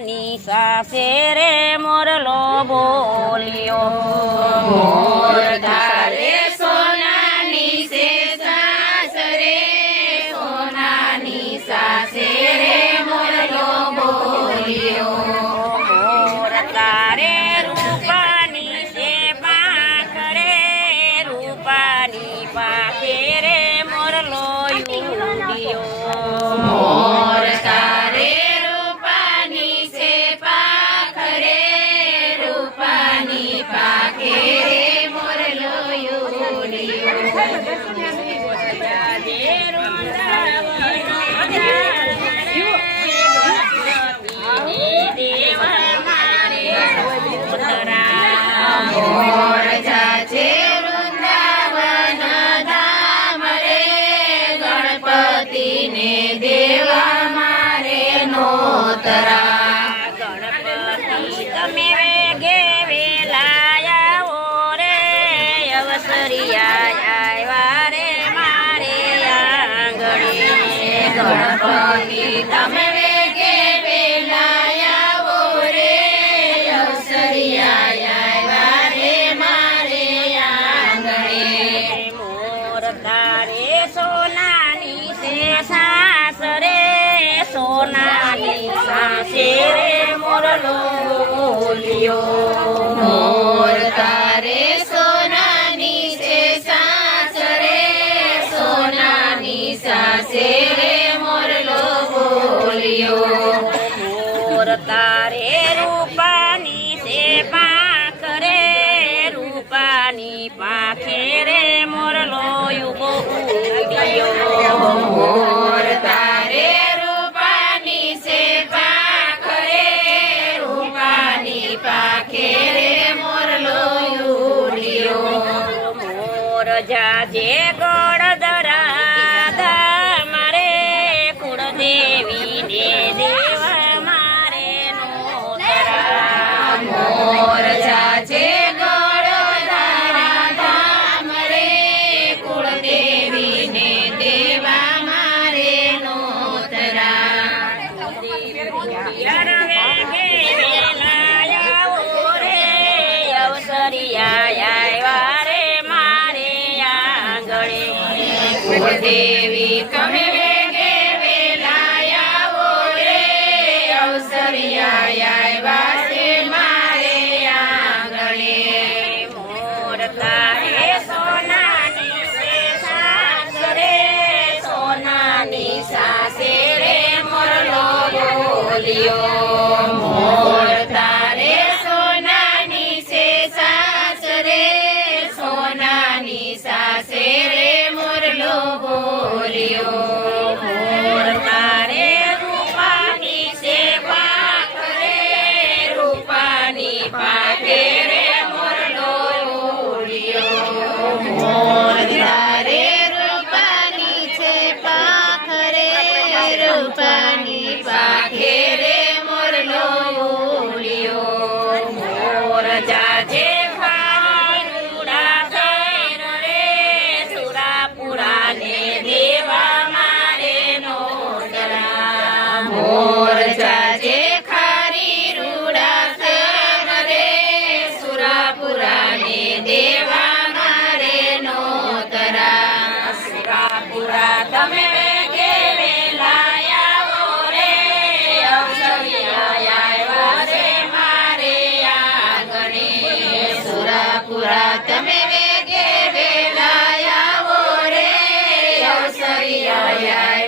સોનાની સાસે રે મોરલો બોલ્યો મોર ધારે સોનાની સે સાસ રે સોનાની સાસે રે મોરલો બોલ્યો મોર તારે રૂપાની સે પાંખ રે રૂપાની પાંખે રે મોરલો ઉડ્યો મોર તારે રૂપાની સે પાંખ રે રૂપાની પાંખે રે મોરલો મોર જાજે વૃંદાવન ધામ રે ગણપતિને દેવા મારે નોતરા ગણપતિ તમે વેગે વેલાયા ઓ રે અવસરિયા આવ્યા રે મારે આંગણે ગણપતિ તમે વેગે વેલાયા ઓ રે અવસરિયા આવ્યા રે મારે આંગણે મોર તારે સોનાની સે સાસ રે સોનાની સાસે રે મોરલો બોલ્યો મોર તારે સોનાની સે સાસ રે સોનાની સાસે રે મોરલો બોલ્યો મોર તારે રૂપાની સે પાંખ રે રૂપાની પાંખે રે મોરલો યુગો ઉડ્યો મોર તારે રૂપાની સે પાંખ રે રૂપાની પાંખે રે મોરલો ઉડ્યો મોર જાજે ગોળદરા ધામ રે કુળદેવીને દેવા મારે નોતરા મોર જાજે ગોળધારા ધામ રે કુળદેવીને દેવા મારે નોતરા દેવી તમે વેગે વેલાયા ઓ રે અવસરિયા આવ્યા છે મારે આંગણે મોર તારે સોનાની સે સાસ રે સોનાની સાસે રે મોરલો બોલ્યો મોર તારે સોનાની સે સાસ રે સોનાની સાસે રે મોરલો બોલ્યો મોર તારે રૂપાની સે પાંખ રે રૂપાની પાંખે રે મોરલો બોલ્યો મોર તારે રૂપાની છે પાંખ રે રૂપાની પાંખે રે મોરલો બોલ્યો મોર જાજે ખારુડા થઈન રે સુરાપુરાને દેવા મારે નોતરા મોર જાજે ખારી રૂડા થન રે સુરાપુરાને દેવા મારે નોતરા સુરાપુરા તમે વેગે વેલાયા ઓ રે અવસરિયા આવ્યા રે મારે આંગણે સુરાપુરા તમે વેગે વેલાયા ઓ રે અવસરિયા